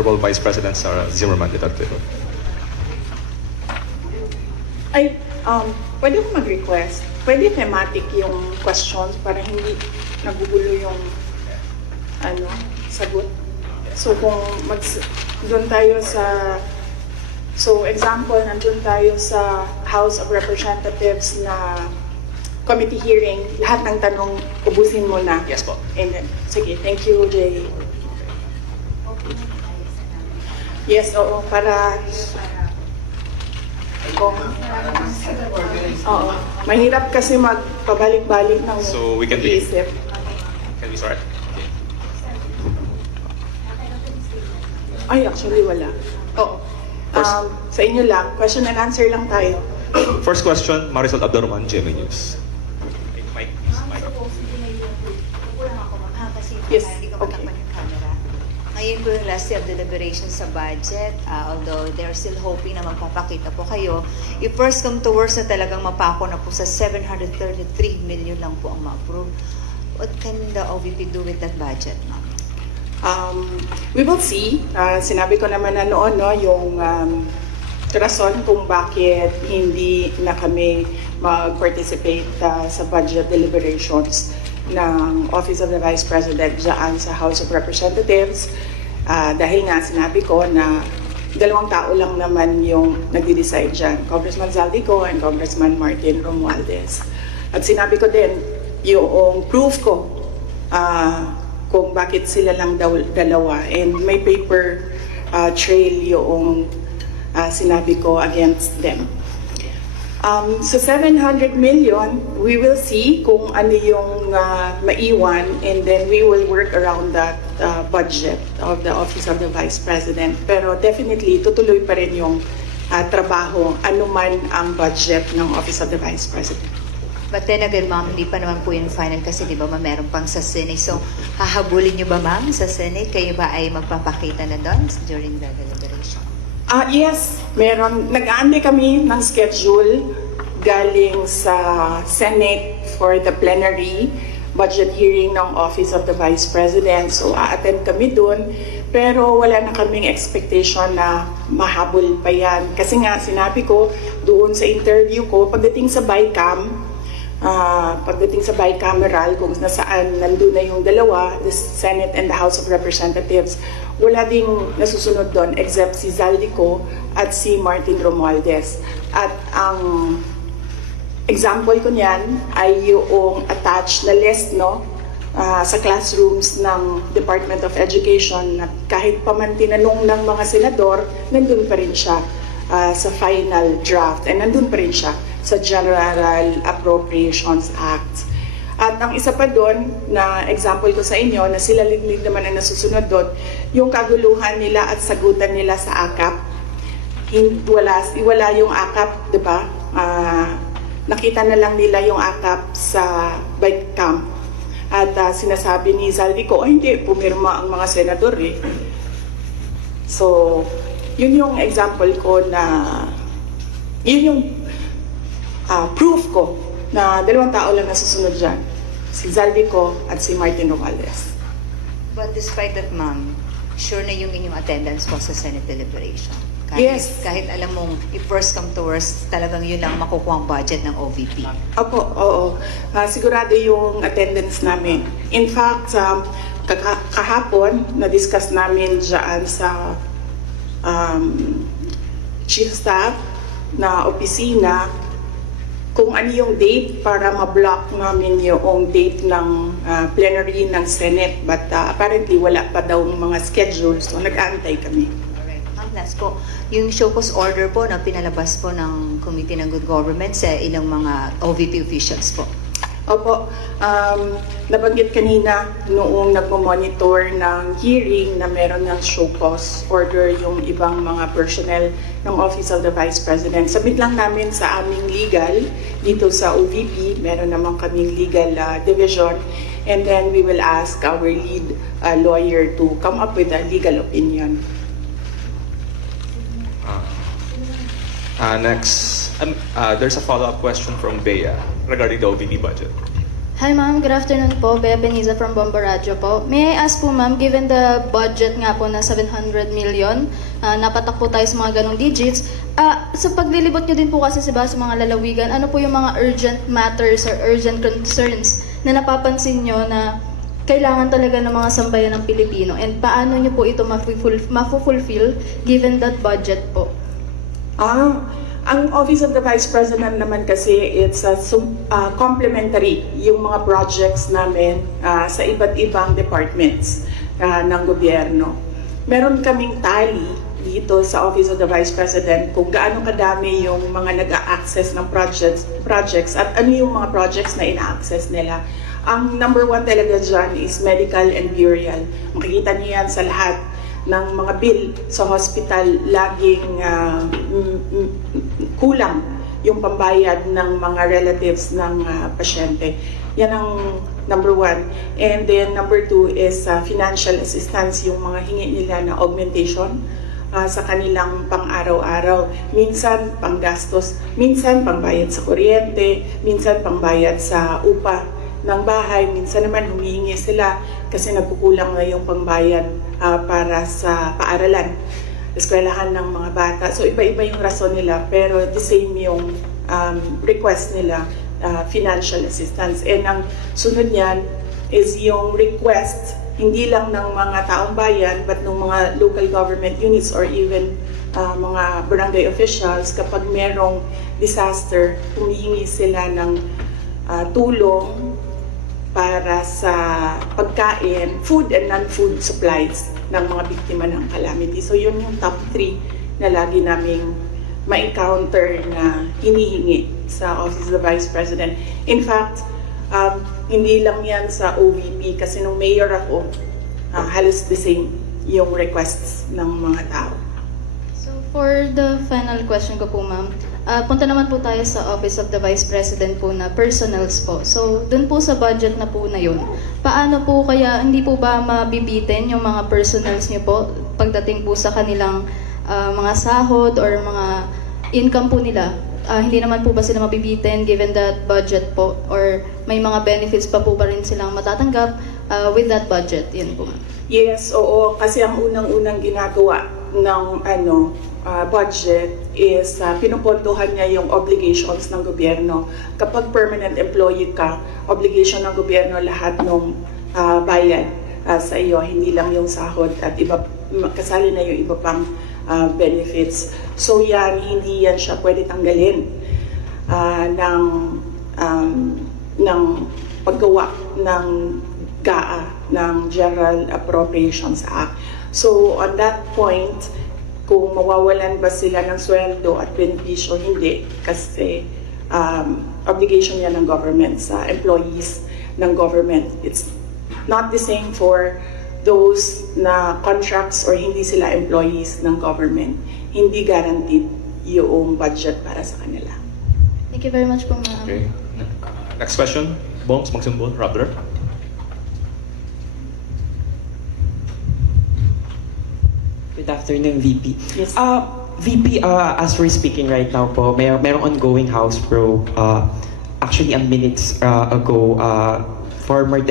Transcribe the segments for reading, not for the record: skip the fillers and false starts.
Honorable Vice President Sara Zimmerman Duterte. Ay, pwede ko mag-request. Pwede thematic yung questions para hindi nagugulo yung sagot. So kung doon tayo sa example, nandun tayo sa House of Representatives na committee hearing, lahat ng tanong ubusin mo na. Yes po. And then, sige, thank you, Jay. Yes, oo, para mahirap kasi magpabalik-balik ng So we can isip. Can we start? Okay. Ay, actually wala. Oo. Sa inyo lang, question and answer lang tayo. First question, Marisol Abdurrahman, GMA News. Mic, please, mic. Yes, Hindi ko matakpan yung camera. Ngayon po yung last day of deliberation sa budget, although they're still hoping na magpapakita po kayo. If first come to worst na talagang mapako na po sa 733 million lang po ang ma-approve, what can the OVP do with that budget, ma'am? We will see. Sinabi ko naman na noon, yung rason kung bakit hindi na kami mag-participate sa budget deliberations ng Office of the Vice President dyan sa House of Representatives. Dahil nga sinabi ko na dalawang tao lang naman yung nagde-decide dyan, Congressman Zaldico and Congressman Martin Romualdez. At sinabi ko din, yung proof ko kung bakit sila lang dalawa. And may paper trail yung sinabi ko against them. So 700 million, we will see kung ano yung maiwan, and then we will work around that budget of the Office of the Vice President. Pero definitely, tutuloy pa rin yung trabaho, anuman ang budget ng Office of the Vice President. But then again, ma'am, hindi pa naman po yung final kasi di ba meron pang sa Senate. So, hahabulin niyo ba, ma'am, sa Senate? Kayo ba ay magpapakita na doon during the deliberation? Yes, meron. Nag-aantay kami ng schedule galing sa Senate for the plenary budget hearing ng Office of the Vice President. So, a-attend kami dun. Pero wala na kaming expectation na mahabol pa yan. Kasi nga, sinabi ko doon sa interview ko, pagdating sa bicameral, kung nasaan nandun na yung dalawa, the Senate and the House of Representatives, wala ding nasusunod doon except si Zaldico at si Martin Romualdez. At ang example ko niyan ay yung attached na list sa classrooms ng Department of Education, na kahit pa man tinanong ng mga senador, nandun pa rin siya sa final draft, and nandun pa rin siya sa General Appropriations Act. At ang isa pa doon na example ko sa inyo na sila liglig naman ang nasusunod doon, yung kaguluhan nila at sagutan nila sa AKAP. Wala yung AKAP, di ba? Nakita na lang nila yung AKAP sa bike camp. At sinasabi ni Zaldico, hindi, pumirma ang mga senador eh. So, yun yung example ko na, yun yung proof ko na dalawang tao lang nasusunod dyan. Si Zaldico at si Martin Romualdez. But despite that, ma'am, sure na yung inyong attendance po sa Senate deliberation? Yes. Kahit alam mong if first come to worst, talagang yun lang makukuha ang budget ng OVP. Opo, oo. Sigurado yung attendance namin. In fact, kahapon, na-discuss namin dyan sa chief staff na opisina kung ano yung date para ma-block namin yung date ng plenary ng Senate. But apparently, wala pa daw mga schedule, so nag-aantay kami. Alright. Last po, yung show cause order po na pinalabas po ng Committee ng Good Government sa ilang mga OVP officials po. Opo, nabanggit kanina noong nagmo-monitor ng hearing na meron ng show cause order yung ibang mga personnel ng Office of the Vice President. Submit lang namin sa aming legal dito sa OVP, meron naman kaming legal division, and then we will ask our lead lawyer to come up with a legal opinion. Next, there's a follow-up question from Bea regarding the OVP budget. Hi ma'am, good afternoon po. Bea Beniza from Bomba Radio po. May I ask po ma'am, given the budget nga po na 700 million, napatak po tayo sa mga ganong digits, sa paglilibot nyo din po kasi sa mga lalawigan, ano po yung mga urgent matters or urgent concerns na napapansin nyo na kailangan talaga ng mga sambayan ng Pilipino, and paano nyo po ito mafulfill given that budget po? Ang Office of the Vice President naman kasi, it's complementary yung mga projects namin sa iba't ibang departments ng gobyerno. Meron kaming tally dito sa Office of the Vice President kung gaano kadami yung mga nag-a-access ng projects at ano yung mga projects na ina-access nila. Ang number one talaga dyan is medical and burial. Makikita niyo yan sa lahat ng mga bill sa hospital, laging kulang yung pambayad ng mga relatives ng pasyente. Yan ang number one. And then number two is financial assistance, yung mga hingi nila na augmentation sa kanilang pang-araw-araw. Minsan panggastos, minsan pangbayad sa kuryente, minsan pangbayad sa upa ng bahay, minsan naman humihingi sila kasi nagkukulang na yung pangbayad para sa paaralan, eskwelahan ng mga bata. So iba-iba yung rason nila, pero the same yung request nila, financial assistance. And ang sunod niyan is yung request hindi lang ng mga taong bayan but ng mga local government units or even mga barangay officials. Kapag merong disaster, humihingi sila ng tulong para sa pagkain, food and non-food supplies ng mga biktima ng calamity. So yun yung top 3 na lagi naming ma-encounter na hinihingi sa Office of the Vice President. In fact, hindi lang yan sa OVP kasi nung mayor ako, halos the same yung requests ng mga tao. So for the final question ko po ma'am, punta naman po tayo sa Office of the Vice President po na personals po. So dun po sa budget na po na yun, paano po kaya, hindi po ba mabibitin yung mga personals niyo po pagdating po sa kanilang mga sahod or mga income po nila? Hindi naman po ba sila mabibitin given that budget po, or may mga benefits pa po ba rin silang matatanggap with that budget? Yun po. Yes, oo. Kasi ang unang-unang ginagawa ng budget is pinupondohan niya yung obligations ng gobyerno. Kapag permanent employee ka, obligation ng gobyerno lahat ng bayad sa iyo, hindi lang yung sahod at iba, kasali na yung iba pang benefits. So yan, hindi yan siya pwede tanggalin ng paggawa ng GAA, ng General Appropriations Act. So on that point, kung mawawalan ba sila ng sweldo at benepisyo, hindi. Kasi obligation yan ng government sa employees ng government. It's not the same for those na contracts or hindi sila employees ng government. Hindi guaranteed yung budget para sa kanila. Thank you very much po ma'am. Okay. Next question. Bones Magsumbol, Raptor. Good afternoon, VP. Yes. VP, as we're speaking right now po, mayroong ongoing House Pro. Actually, a minutes ago, former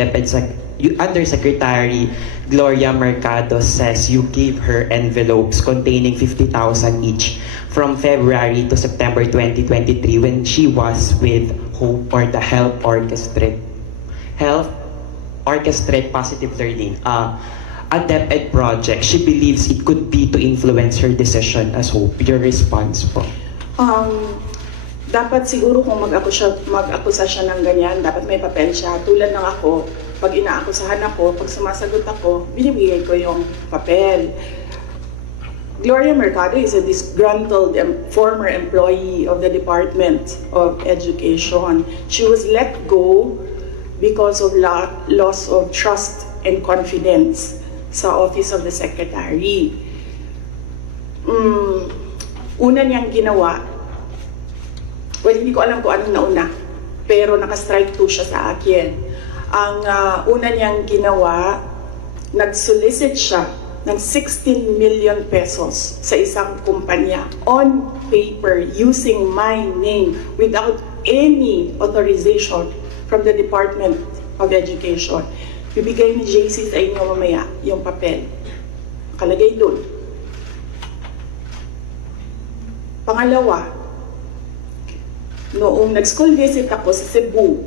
Undersecretary Gloria Mercado says you gave her envelopes containing 50,000 each from February to September 2023 when she was with HOPE, or the Health Orchestrate Positive Learning, a DepEd project. She believes it could be to influence her decision as HOPE. Your response po? Dapat siguro kung mag-akusa siya ng ganyan, dapat may papel siya. Tulad ng ako, pag inaakusahan ako, pag sumasagot ako, binibigay ko yung papel. Gloria Mercado is a disgruntled former employee of the Department of Education. She was let go because of loss of trust and confidence sa Office of the Secretary. Una niyang ginawa, well, hindi ko alam kung anong nauna, pero naka-strike 2 siya sa akin. Ang una niyang ginawa, nag-solicit siya ng 16 million pesos sa isang kumpanya on paper using my name without any authorization from the Department of Education. Bibigay ni JC sa inyo mamaya yung papel. Kalagay doon. Pangalawa, noong nag-school visit ako sa Cebu,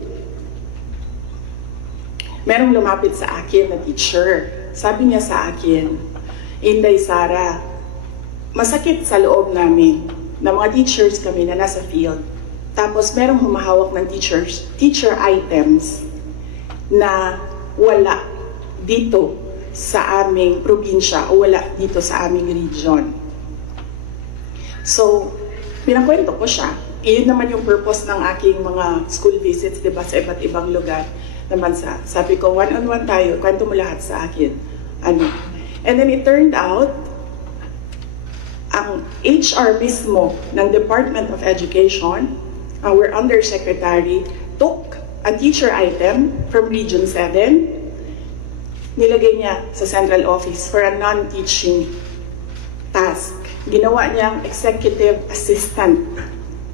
merong lumapit sa akin na teacher. Sabi niya sa akin, Inday Sara, masakit sa loob namin na mga teachers kami na nasa field. Tapos merong humahawak ng teacher items na wala dito sa aming probinsya o wala dito sa aming region. So, pinakwento ko siya. Iyon naman yung purpose ng aking mga school visits, di ba, sa iba't ibang lugar naman sa. Sabi ko, one-on-one tayo, kwento mo lahat sa akin. Ano? And then it turned out, ang HR mismo ng Department of Education, our undersecretary, took a teacher item from Region 7, nilagay niya sa central office for a non-teaching task. Ginawa niyang executive assistant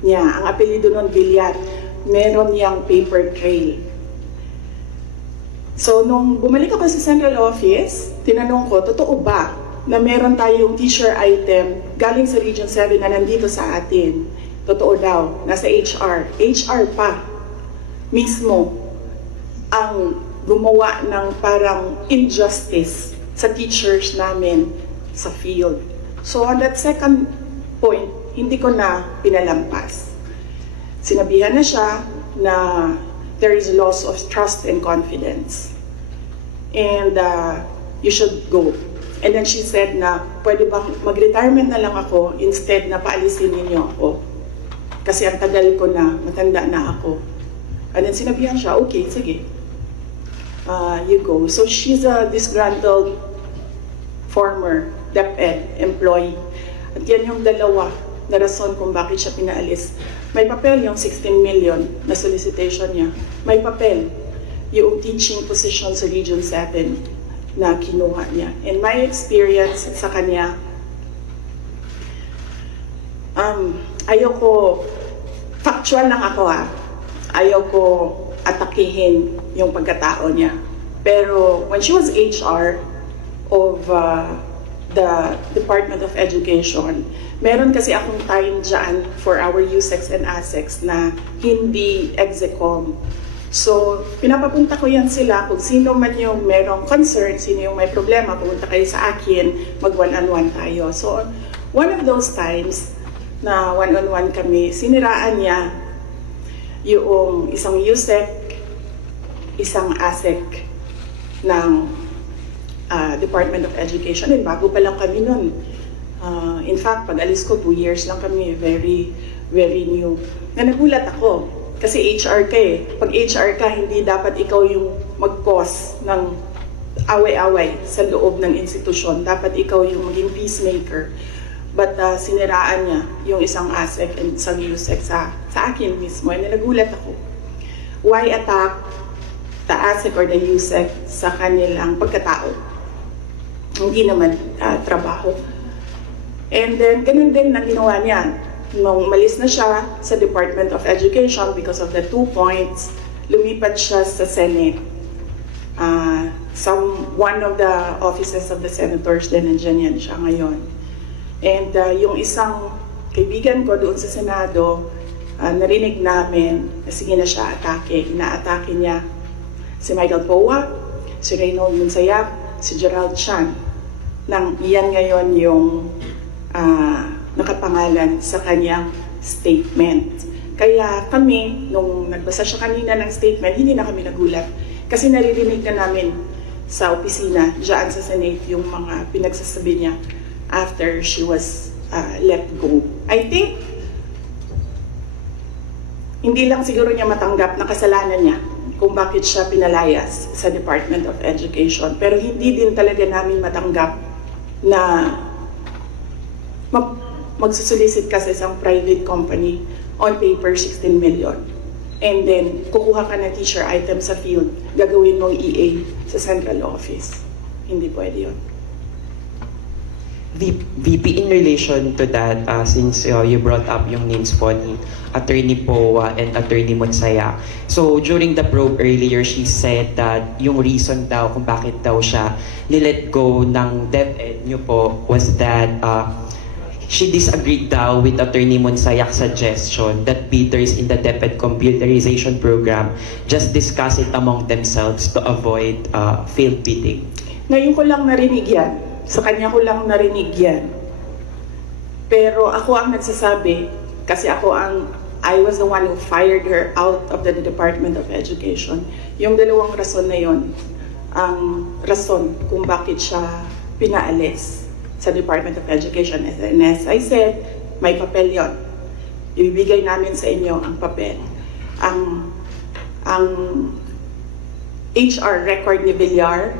niya. Ang apelido nun, Villar. Meron niyang paper trail. So, nung bumalik ako sa central office, tinanong ko, totoo ba na meron tayong teacher item galing sa Region 7 na nandito sa atin? Totoo daw, nasa HR. HR pa mismo ang gumawa ng parang injustice sa teachers namin sa field. So on that second point, hindi ko na pinalampas. Sinabihan na siya na there is loss of trust and confidence. And you should go. And then she said na, pwede ba mag-retirement na lang ako instead na paalisin ninyo ako. Kasi ang tagal ko na, matanda na ako. And then sinabihan siya, okay, sige. You go. So she's a disgruntled former DepEd employee. At yan yung dalawa na rason kung bakit siya pinaalis. May papel yung 16 million na solicitation niya. May papel yung teaching position sa Region 7 na kinuha niya. In my experience sa kanya, ayoko, factual lang ako ayoko atakihin yung pagkatao niya. Pero when she was HR of the Department of Education, meron kasi akong time dyan for our USEX and ASEX na hindi execom. So, pinapapunta ko yan sila kung sino man yung merong concern, sino yung may problema, pumunta kayo sa akin, mag one-on-one tayo. So, one of those times na one-on-one kami, siniraan niya yung isang USEC, isang ASEC ng Department of Education. And bago pa lang kami nun. In fact, pag alis ko, 2 years lang kami, very, very new. Na nagulat ako, kasi HR ka eh. Pag HR ka, hindi dapat ikaw yung mag-cause ng away-away sa loob ng institusyon. Dapat ikaw yung maging peacemaker. But siniraan niya yung isang ASEC and isang USEC sa akin mismo. And nagulat ako. Why attack the ASEC or the USEC sa kanilang pagkatao? Hindi naman trabaho. And then, ganun din na ginawa niya. Nung malis na siya sa Department of Education because of the 2 points, lumipat siya sa Senate. One of the offices of the senators din nandiyan yan siya ngayon. And yung isang kaibigan ko doon sa Senado, narinig namin na sige na siya atake. Inaatake niya si Michael Poa, si Reynold Munsayap, si Gerald Chan. Nang iyan ngayon yung nakapangalan sa kanyang statement. Kaya kami, nung nagbasa siya kanina ng statement, hindi na kami nagulat. Kasi naririnig na namin sa opisina, dyan sa Senate, yung mga pinagsasabi niya after she was let go. I think, hindi lang siguro niya matanggap na kasalanan niya kung bakit siya pinalayas sa Department of Education. Pero hindi din talaga namin matanggap na magsusolicit ka sa isang private company on paper 16 million. And then, kukuha ka ng teacher item sa field, gagawin mong EA sa central office. Hindi pwede yun. VP, in relation to that, since you brought up yung names po ni Attorney Poa and Attorney Monsaya. So during the probe earlier, she said that yung reason daw kung bakit daw siya nilet go ng DepEd nyo po was that she disagreed daw with Attorney Monsaya's suggestion that bidders in the DepEd computerization program just discuss it among themselves to avoid failed bidding. Ngayon ko lang narinig yan. Sa kanya ko lang narinig yan. Pero ako ang nagsasabi, kasi I was the one who fired her out of the Department of Education. Yung dalawang rason na yon, ang rason kung bakit siya pinaalis sa Department of Education. And as I said, may papel yon. Ibibigay namin sa inyo ang papel. Ang HR record ni Villar,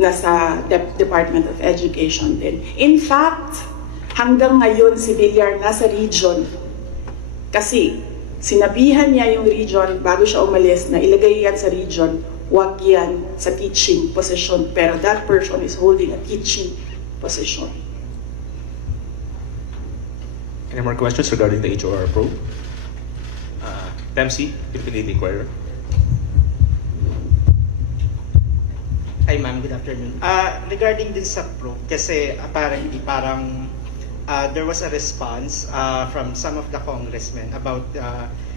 nasa Department of Education din. In fact, hanggang ngayon si Villar nasa region. Kasi sinabihan niya yung region bago siya umalis na ilagay yan sa region, wag yan sa teaching position. Pero that person is holding a teaching position. Any more questions regarding the HOR probe? Dempsey, Philippine Inquirer. Hi ma'am, good afternoon. Regarding din sa probe, kasi apparently parang there was a response from some of the congressmen about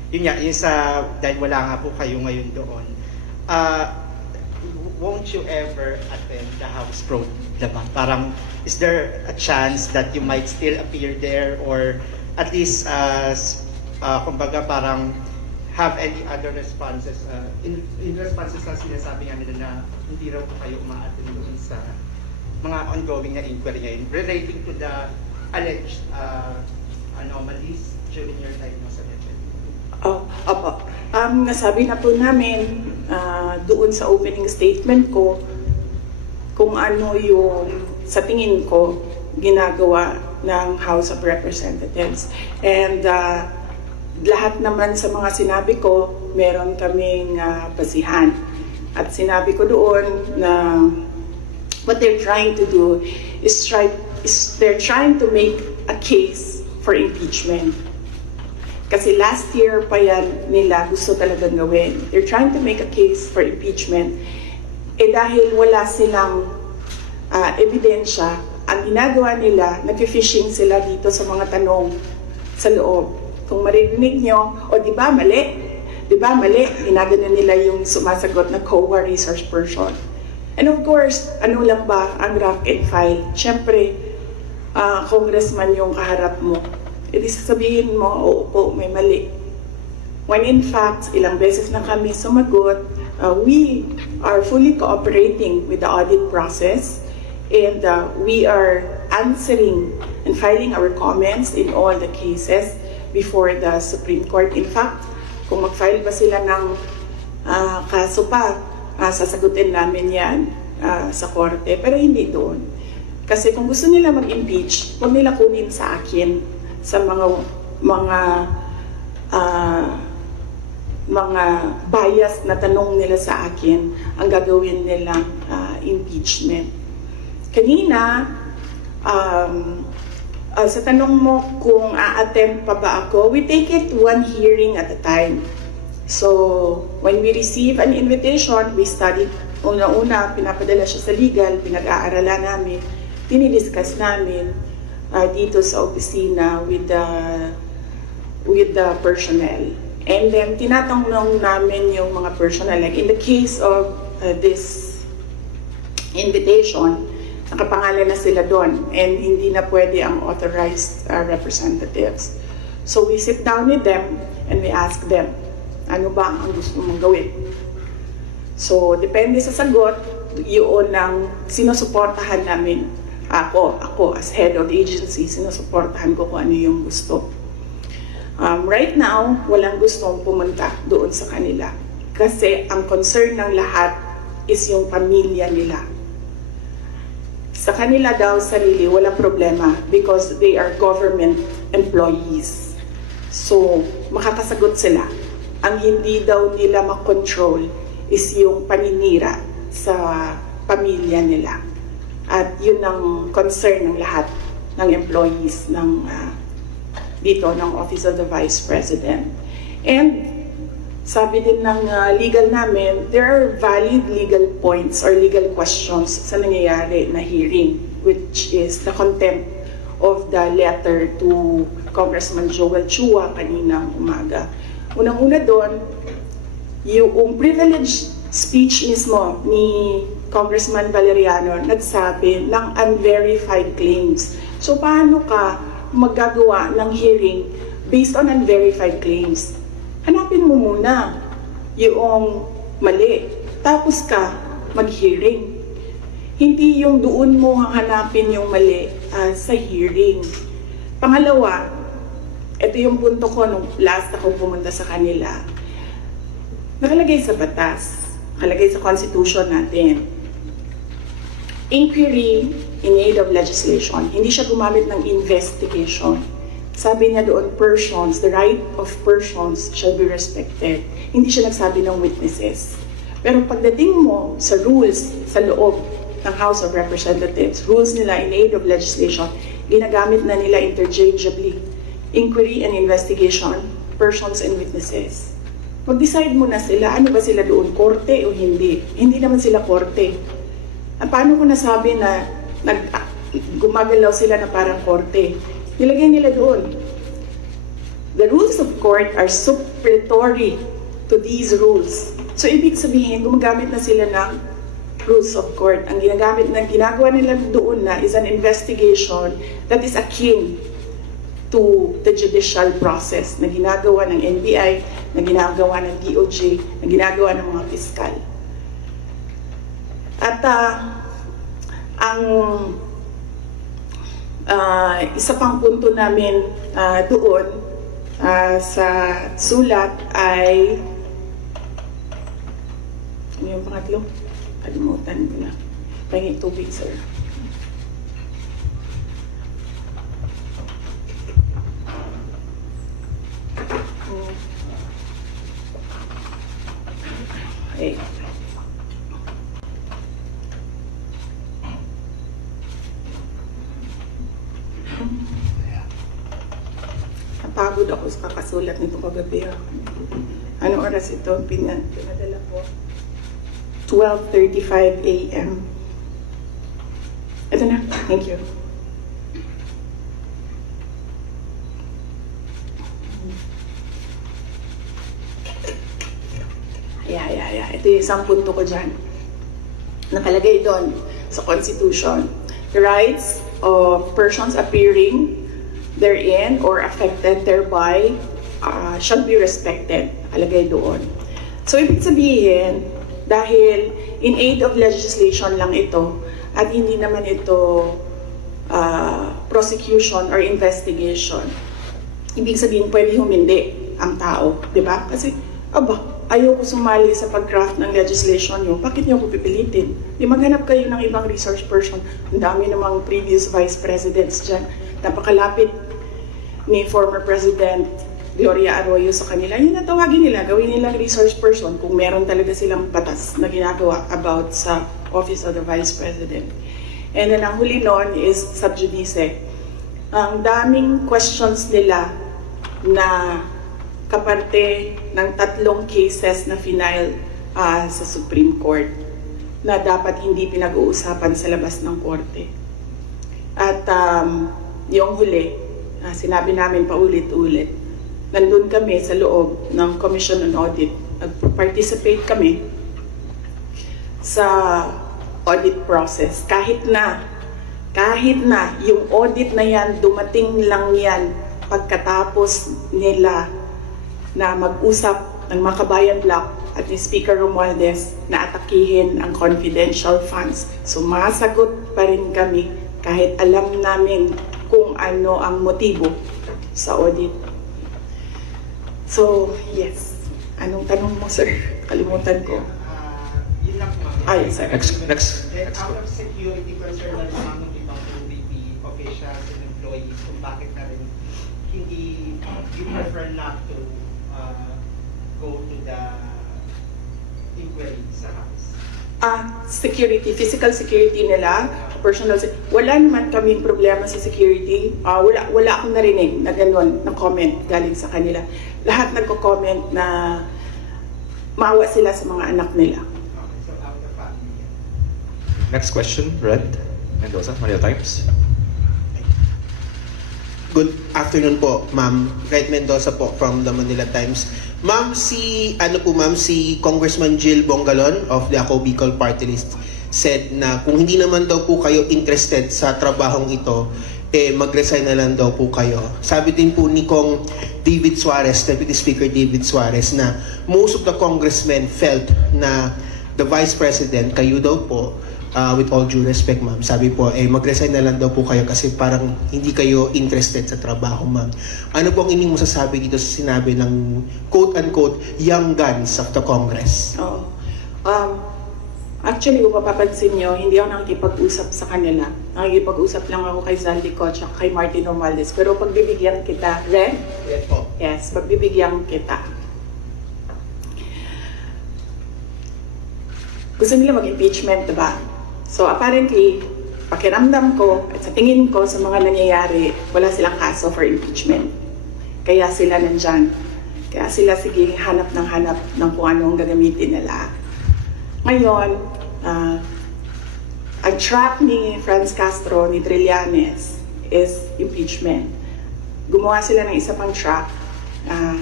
yun nga, yung sa, dahil wala nga po kayo ngayon doon, won't you ever attend the House probe naman? Parang, is there a chance that you might still appear there or at least, kumbaga parang have any other responses in responses sa sinasabi nga nila na hindi raw po kayo umaattend doon sa mga ongoing na inquiry ngayon relating to the alleged anomalies during your time sa DepEd? Opo. Nasabi na po namin doon sa opening statement ko kung ano yung sa tingin ko ginagawa ng House of Representatives. And lahat naman sa mga sinabi ko, meron kaming basihan. At sinabi ko doon na what they're trying to do is they're trying to make a case for impeachment. Kasi last year pa yan nila gusto talagang gawin. They're trying to make a case for impeachment. Eh dahil wala silang ebidensya, ang ginagawa nila, nag-fishing sila dito sa mga tanong sa loob. Kung marinig nyo, o di ba mali? Di ba mali? Ginagano nila yung sumasagot na COA resource person. And of course, ano lang ba ang rank and file? Siyempre, congressman yung kaharap mo. E di sasabihin mo, oo, may mali. When in fact, ilang beses na kami sumagot, we are fully cooperating with the audit process and we are answering and filing our comments in all the cases before the Supreme Court. In fact, kung mag-file ba sila ng kaso pa, sasagutin namin yan sa korte, pero hindi doon. Kasi kung gusto nila mag-impeach, huwag nila kunin sa akin sa mga bias na tanong nila sa akin ang gagawin nilang impeachment. Kanina, sa tanong mo kung a-attend pa ba ako, we take it one hearing at a time. So, when we receive an invitation, we study. Una-una, pinapadala siya sa legal, pinag-aaralan namin, dinidiscuss namin dito sa opisina with the personnel. And then, tinatanong namin yung mga personnel. Like in the case of this invitation, nakapangalan na sila doon and hindi na pwede ang authorized representatives. So we sit down with them and we ask them, ano ba ang gusto mong gawin? So depende sa sagot, yun ang sinusuportahan namin. Ako as head of the agency, sinusuportahan ko kung ano yung gusto. Right now, walang gustong pumunta doon sa kanila. Kasi ang concern ng lahat is yung pamilya nila. Sa kanila daw sarili, walang problema because they are government employees. So, makakasagot sila. Ang hindi daw nila makontrol is yung paninira sa pamilya nila. At yun ang concern ng lahat ng employees ng dito ng Office of the Vice President. And sabi din ng legal namin, there are valid legal points or legal questions sa nangyayari na hearing, which is the contempt of the letter to Congressman Joel Chua kaninang umaga. Unang-una doon, yung privileged speech mismo ni Congressman Valeriano nagsabi ng unverified claims. So paano ka maggagawa ng hearing based on unverified claims? Hanapin mo muna yung mali, tapos ka mag-hearing. Hindi yung doon mo hahanapin yung mali sa hearing. Pangalawa, ito yung punto ko nung last ako pumunta sa kanila. Nakalagay sa batas, nakalagay sa constitution natin. Inquiry in aid of legislation. Hindi siya gumamit ng investigation. Sabi niya doon, persons, the right of persons shall be respected. Hindi siya nagsabi ng witnesses. Pero pagdating mo sa rules sa loob ng House of Representatives, rules nila in aid of legislation, ginagamit na nila interchangeably. Inquiry and investigation, persons and witnesses. Mag-decide muna sila, ano ba sila doon, korte o hindi? Hindi naman sila korte. Paano ko nasabi na gumagalaw sila na parang korte? Nilagay nila doon. The rules of court are supplementary to these rules. So, ibig sabihin, gumagamit na sila ng rules of court. Ang ginagawa nila doon na is an investigation that is akin to the judicial process na ginagawa ng NBI, na ginagawa ng DOJ, na ginagawa ng mga piskal. At ang isa pang punto namin doon sa sulat ay ano yung pangatlo? Kalimutan ko na. Pahingin tubig, sir. Okay. Napagod ako sa kakasulat nito kagabi. Ano oras ito? Pinadala ko. 12:35 a.m. Ito na. Thank you. Yeah. Ito yung isang punto ko dyan. Nakalagay doon sa Constitution. The rights of persons appearing therein or affected thereby shall be respected. Nakalagay doon. So, ibig sabihin, dahil in aid of legislation lang ito at hindi naman ito prosecution or investigation, ibig sabihin pwede humindi ang tao, di ba? Kasi, ayoko sumali sa pag-craft ng legislation nyo, bakit nyo ako pipilitin? Di maghanap kayo ng ibang resource person. Ang dami namang previous vice presidents dyan. Napakalapit ni former President Gloria Arroyo sa kanila. Yun na tawagin nila, gawin nilang resource person kung meron talaga silang batas na ginagawa about sa Office of the Vice President. And then ang huli noon is sub judice. Ang daming questions nila na kaparte ng 3 cases na final sa Supreme Court na dapat hindi pinag-uusapan sa labas ng korte. At yung huli, sinabi namin paulit-ulit, nandun kami sa loob ng Commission on Audit. Nag-participate kami sa audit process. Kahit na yung audit na yan, dumating lang yan pagkatapos nila na mag-usap ng Makabayan Block at ni Speaker Romualdez na atakihin ang confidential funds. Sumasagot pa rin kami kahit alam namin kung ano ang motibo sa audit. So, yes. Anong tanong mo, sir? Kalimutan ko. Yun lang po. Yes, sir. Next. Then, out of security concern na naman ng ibang OVP officials and employees kung bakit na rin hindi you prefer not to go to the inquiry sa House. Security, physical security nila personal. Wala naman kaming problema sa security. Wala akong narinig na gano'n, na comment galing sa kanila. Lahat nagko-comment na maawa sila sa mga anak nila. Next question, Red Mendoza, Manila Times. Good afternoon po, ma'am. Red Mendoza po from the Manila Times. Ma'am, si Congressman Jill Bongalon of the Ako Bicol Party List said na kung hindi naman daw po kayo interested sa trabahong ito, mag-resign na lang daw po kayo. Sabi din po ni Kong David Suarez, Deputy Speaker David Suarez, na most of the congressmen felt na the Vice President, kayo daw po, with all due respect, ma'am, sabi po, mag-resign na lang daw po kayo kasi parang hindi kayo interested sa trabaho, ma'am. Ano po ang inyong masasabi dito sa sinabi ng quote-unquote young guns of the Congress? Oo. Actually, kung mapapansin nyo, hindi ako nakikipag-usap sa kanila. Nakikipag-usap lang ako kay Zaldico at kay Martin Romualdez. Pero pagbibigyan kita, Red? Yes po. Yes, pagbibigyan kita. Gusto nila mag-impeachment, diba? So apparently, pakiramdam ko at sa tingin ko sa mga nangyayari, wala silang kaso for impeachment. Kaya sila nandyan. Kaya sila sige hanap ng kung anong gagamitin nila. Ngayon, ang track ni Franz Castro, ni Trillanes, is impeachment. Gumawa sila ng isa pang track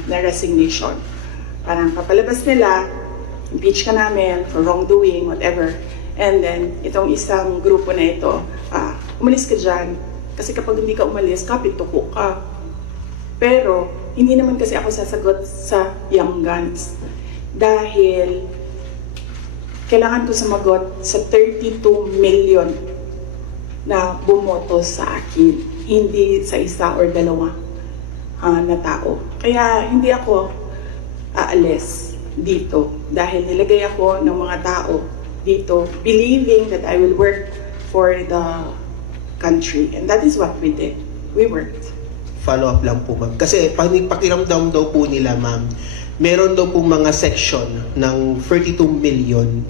na resignation. Parang papalabas nila, impeach ka namin for wrongdoing, whatever. And then, itong isang grupo na ito, umalis ka dyan. Kasi kapag hindi ka umalis, kapit-tuko ka. Pero, hindi naman kasi ako sasagot sa young guns. Dahil, kailangan ko sumagot sa 32 million na bumoto sa akin. Hindi sa isa or dalawa na tao. Kaya, hindi ako aalis dito. Dahil nilagay ako ng mga tao dito, believing that I will work for the country. And that is what we did. We worked. Follow up lang po, ma'am. Kasi pakiramdam daw po nila, ma'am, meron daw po mga section ng 32 million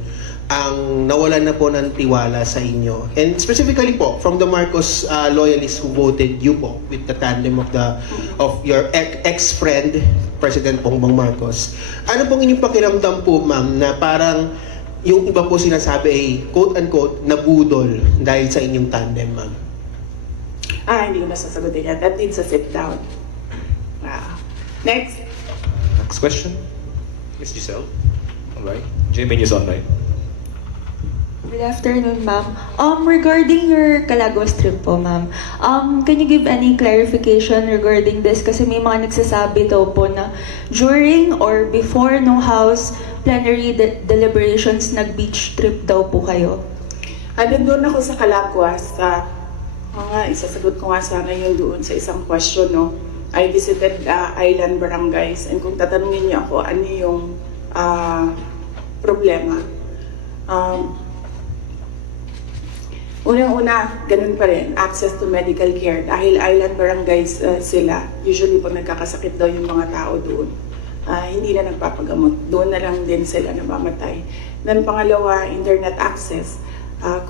ang nawalan na po ng tiwala sa inyo. And specifically po, from the Marcos loyalists who voted you po with the tandem of your ex-friend, President Bongbong Marcos. Ano pong inyong pakiramdam po, ma'am, na parang yung iba po sinasabi ay quote-unquote nabudol dahil sa inyong tandem, ma'am? Hindi ko masasagutin yan. That needs a sit down. Next. Next question, Ms. Giselle. Alright, GMA News Online. Good afternoon, ma'am. Regarding your Calagos trip po, ma'am, can you give any clarification regarding this? Kasi may mga nagsasabi daw po na during or before nung House plenary deliberations, nag-beach trip daw po kayo. Doon ako sa Calaguas. Isasagot ko nga sana yun doon sa isang question, no? I visited island barangays, and kung tatanungin niyo ako ano yung problema, unang-una, ganun pa rin, access to medical care. Dahil island barangays sila, usually pag nagkakasakit daw yung mga tao doon, hindi na nagpapagamot. Doon na lang din sila namamatay. Then pangalawa, internet access.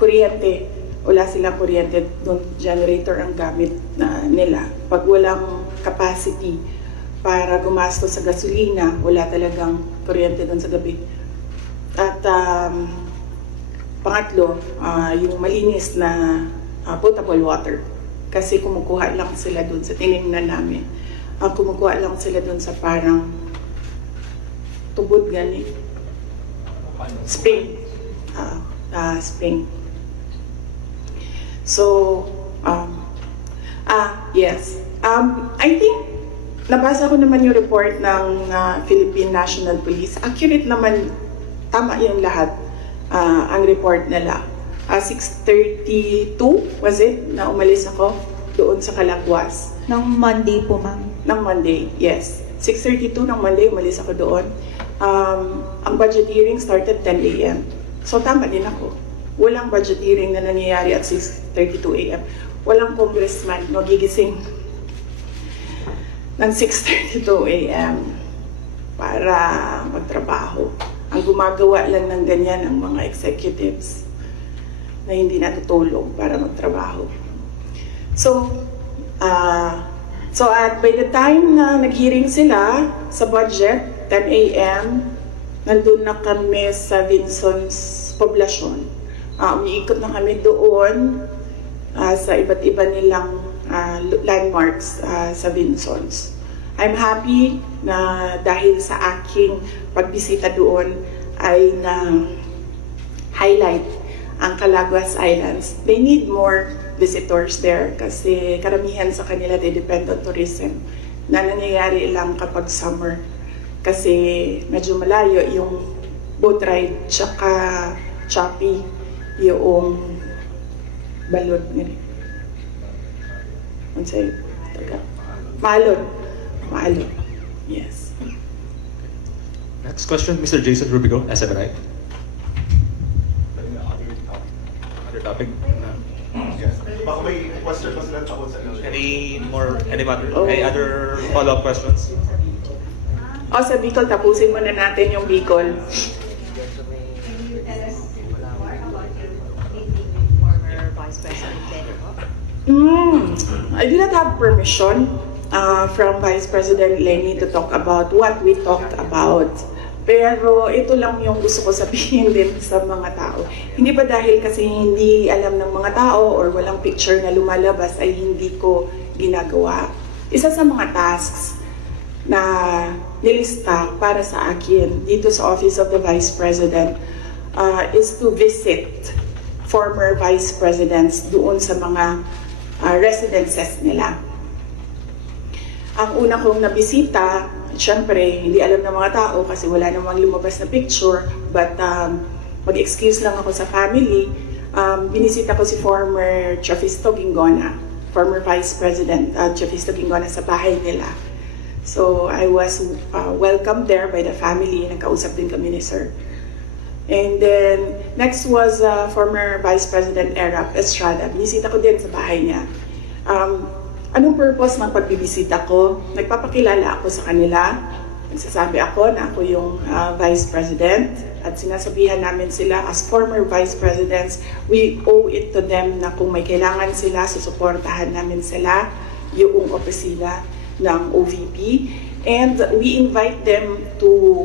Kuryente, wala silang kuryente doon, generator ang gamit nila. Pag walang capacity para gumasto sa gasolina, wala talagang kuryente doon sa gabi. At pangatlo, yung malinis na potable water. Kasi kumukuha lang sila doon sa tinignan namin. Kumukuha lang sila doon sa parang tubod gani. Spring. Spring. So, yes. I think, nabasa ko naman yung report ng Philippine National Police. Accurate naman, tama yung lahat. Ang report nila. 6:32 was it na umalis ako doon sa Calaguas. Nang Monday po, ma'am. Ng Monday, yes. 6:32 ng Monday, umalis ako doon. Ang budget hearing started 10 a.m. So tama din ako. Walang budget hearing na nangyayari at 6:32 a.m. Walang congressman magigising ng 6:32 a.m. para magtrabaho. Ang gumagawa lang ng ganyan ang mga executives. na hindi natutulog para magtrabaho. So, at by the time na nag-hearing sila sa budget, 10 a.m., nandun na kami sa Vinson's poblasyon. Umiikot na kami doon sa iba't iba nilang landmarks sa Vinson's. I'm happy na dahil sa aking pagbisita doon ay na-highlight ang Calaguas Islands. They need more visitors there kasi karamihan sa kanila they depend on tourism na nangyayari lang kapag summer kasi medyo malayo yung boat ride tsaka choppy yung balon nila. Ano sa'yo? Maalon. Yes. Next question, Mr. Jason Rubico, SMNI. Other topic? Yes. Baka may question pa sila tungkol sa Any other follow-up questions? Sa Bicol, tapusin muna natin yung Bicol. Former Vice President Lenny po. I did not have permission from Vice President Lenny to talk about what we talked about. Pero ito lang yung gusto ko sabihin din sa mga tao. Hindi ba dahil kasi hindi alam ng mga tao or walang picture na lumalabas ay hindi ko ginagawa. Isa sa mga tasks na nilista para sa akin dito sa Office of the Vice President is to visit former Vice Presidents doon sa mga residences nila. Ang una kong nabisita, syempre, hindi alam ng mga tao kasi wala namang lumabas na picture, but mag-excuse lang ako sa family. Binisita ko si former Chafisto Gingona, former Vice President Chafisto Gingona sa bahay nila. So, I was welcomed there by the family. Nagkausap din kami ni Sir. And then, next was former Vice President Erap Estrada. Binisita ko din sa bahay niya. Anong purpose ng pagbibisita ko? Nagpapakilala ako sa kanila. Nagsasabi ako na ako yung Vice President at sinasabihan namin sila as former Vice Presidents, we owe it to them na kung may kailangan sila, susuportahan namin sila, yung opisina ng OVP. And we invite them to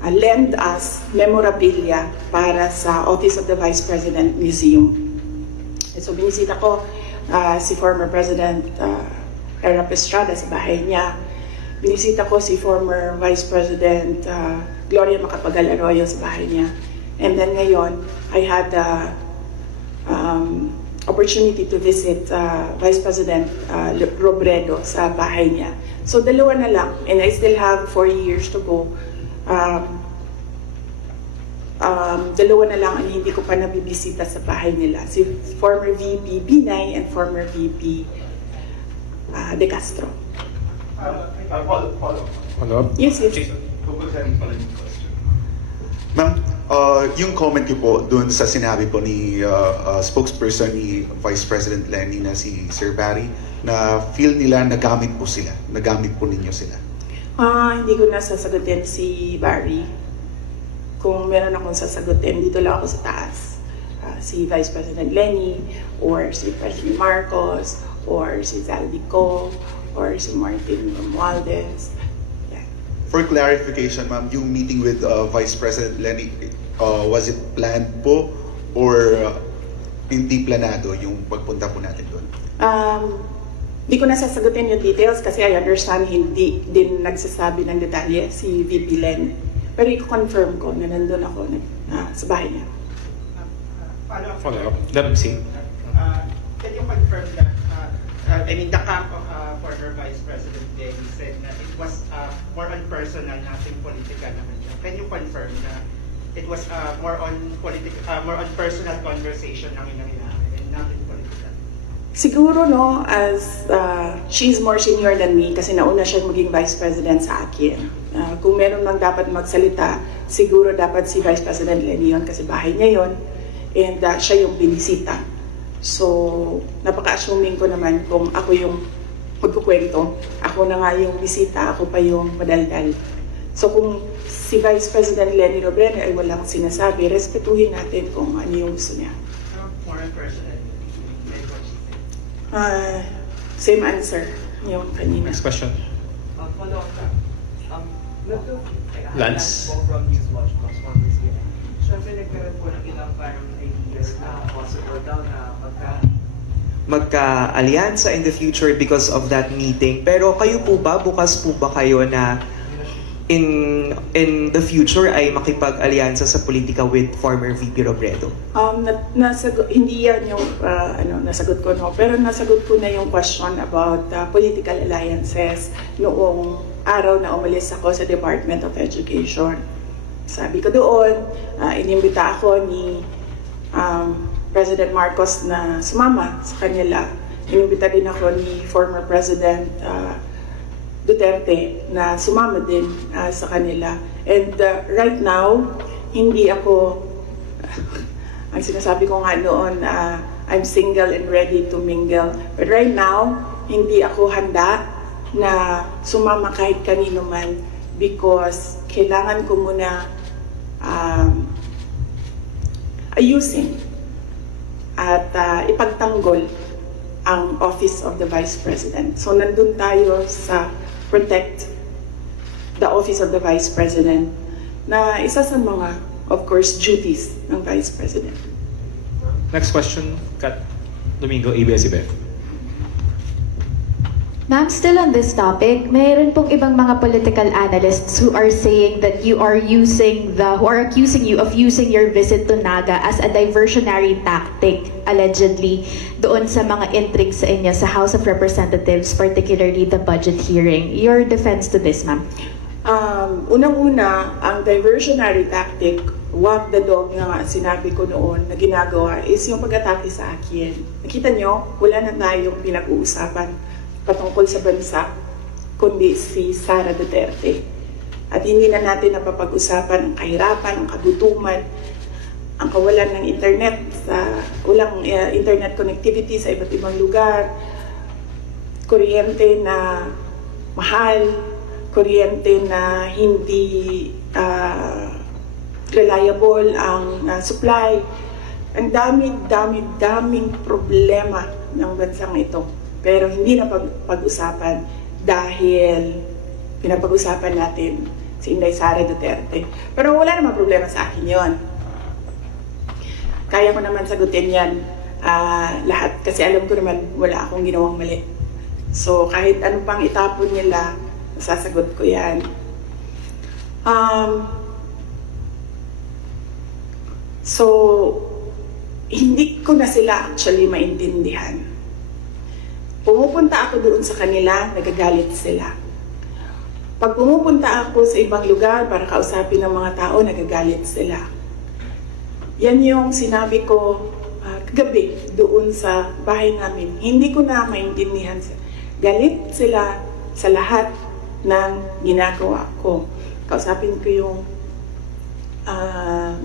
lend us memorabilia para sa Office of the Vice President Museum. So binisita ko si former President Erap Estrada sa bahay niya. Binisita ko si former Vice President Gloria Macapagal Arroyo sa bahay niya. And then ngayon, I had the opportunity to visit Vice President Robredo sa bahay niya. So dalawa na lang, and I still have 4 years to go. Dalawa na lang ang hindi ko pa nabibisita sa bahay nila. Si former VP Binay and former VP De Castro. Follow-up? Yes. Tungkol sa pala yung question. Ma'am, yung comment niyo po doon sa sinabi po ni spokesperson ni Vice President Lenny na si Sir Barry na feel nila nagamit po ninyo sila. Hindi ko na sasagutin si Barry. Kung meron akong sasagutin, dito lang ako sa taas. Si Vice President Lenny, or si President Marcos, or si Zaldico, or si Martin Romualdez. Yeah. For clarification, ma'am, yung meeting with Vice President Lenny, was it planned po or hindi planado yung pagpunta po natin doon? Hindi ko na sasagutin yung details kasi I understand hindi din nagsasabi ng detalye si VP Len. Pero i-confirm ko na nandun ako sa bahay niya. Follow-up. WC. Can you confirm that, the camp of former Vice President Lenny said that it was more on personal, nothing political naman siya. Can you confirm na it was more on personal conversation lang yung nangyayari and nothing political? Siguro as she's more senior than me kasi nauna siya maging Vice President sa akin. Kung meron mang dapat magsalita, siguro dapat si Vice President Lenny yun kasi bahay niya yun and siya yung binisita. So, napaka-assuming ko naman kung ako yung magkukwento, ako na nga yung bisita, ako pa yung madaldal. So, kung si Vice President Lenny Robredo ay walang sinasabi, respetuhin natin kung ano yung gusto niya. Same answer yung kanina. Next question. Follow-up ka. Lance? From Newswatch Plus from this year. Siyempre nagkaroon po ng ilang parang ideas na possible daw na magka-alyansa in the future because of that meeting. Pero kayo po ba, bukas po ba kayo na in the future ay makipag-alyansa sa politika with former VP Robredo? Hindi yan yung nasagot ko, no? Pero nasagot ko na yung question about political alliances noong araw na umalis ako sa Department of Education. Sabi ko doon, inimbita ako ni President Marcos na sumama sa kanila. Inimbita din ako ni former President Duterte na sumama din sa kanila. And right now, hindi ako, ang sinasabi ko nga noon, I'm single and ready to mingle. But right now, hindi ako handa na sumama kahit kanino man because kailangan ko muna ayusin at ipagtanggol ang Office of the Vice President. So nandun tayo sa protect the Office of the Vice President na isa sa mga, of course, duties ng Vice President. Next question, Kat Domingo, ABS-CBN. Ma'am, still on this topic, mayroon pong ibang mga political analysts who are saying that you are who are accusing you of using your visit to Naga as a diversionary tactic, allegedly, doon sa mga intrigues sa inyo sa House of Representatives, particularly the budget hearing. Your defense to this, ma'am? Unang-una, ang diversionary tactic, walk the dog na nga sinabi ko noon na ginagawa is yung pag-atake sa akin. Nakita nyo, wala na tayong pinag-uusapan patungkol sa bansa, kundi si Sara Duterte. At hindi na natin napapag-usapan ang kahirapan, ang kagutuman, ang kawalan ng internet, walang internet connectivity sa iba't ibang lugar, kuryente na mahal, kuryente na hindi reliable ang supply. Ang daming problema ng bansang ito. Pero hindi na pag-usapan dahil pinapag-usapan natin si Inday Sara Duterte. Pero wala namang problema sa akin yon. Kaya ko naman sagutin yan lahat kasi alam ko naman wala akong ginawang mali. So kahit ano pang itapon nila, sasagot ko yan. So hindi ko na sila actually maintindihan. Pumupunta ako doon sa kanila, nagagalit sila. Pag pumupunta ako sa ibang lugar para kausapin ng mga tao, nagagalit sila. Yan yung sinabi ko kagabi doon sa bahay namin. Hindi ko na maintindihan sila. Galit sila sa lahat ng ginagawa ko. Kausapin ko yung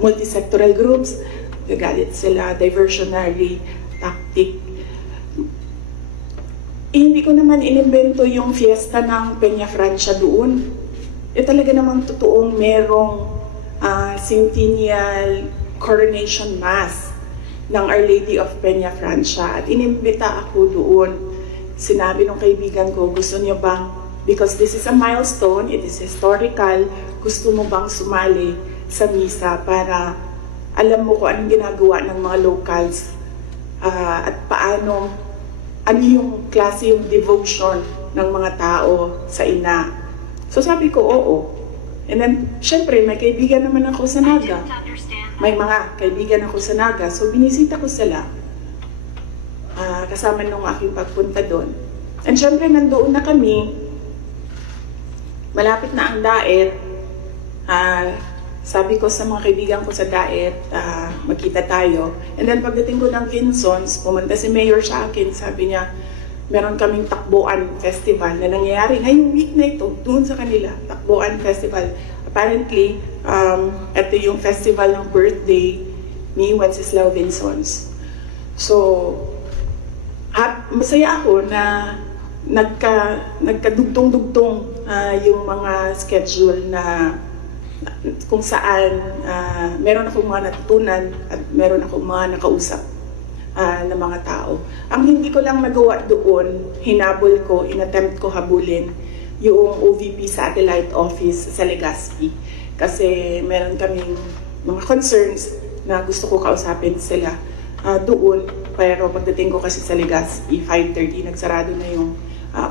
multisectoral groups, nagagalit sila, diversionary tactic. Hindi ko naman inimbento yung fiesta ng Peña Francia doon. Talaga namang totoong merong centennial coronation mass ng Our Lady of Peña Francia. At inimbita ako doon. Sinabi ng kaibigan ko, gusto niyo bang, because this is a milestone, it is historical, gusto mo bang sumali sa misa para alam mo kung anong ginagawa ng mga locals at paano ano yung klase yung devotion ng mga tao sa ina. So sabi ko, oo. And then, syempre, may kaibigan naman ako sa Naga. May mga kaibigan ako sa Naga. So binisita ko sila. Kasama nung aking pagpunta doon. And syempre, nandoon na kami. Malapit na ang daet. Sabi ko sa mga kaibigan ko sa daet, magkita tayo. And then pagdating ko ng Kinsons, pumunta si Mayor sa akin, sabi niya, meron kaming Takbuan Festival na nangyayari ngayong week na ito, doon sa kanila, Takbuan Festival. Apparently, ito yung festival ng birthday ni Wenceslao Vinsons. So, masaya ako na nagkadugtong-dugtong yung mga schedule na kung saan meron akong mga natutunan at meron akong mga nakausap ng mga tao. Ang hindi ko lang nagawa doon, hinabol ko, inattempt ko habulin yung OVP Satellite Office sa Legazpi. Kasi meron kaming mga concerns na gusto ko kausapin sila doon. Pero pagdating ko kasi sa Legazpi, 5:30, nagsarado na yung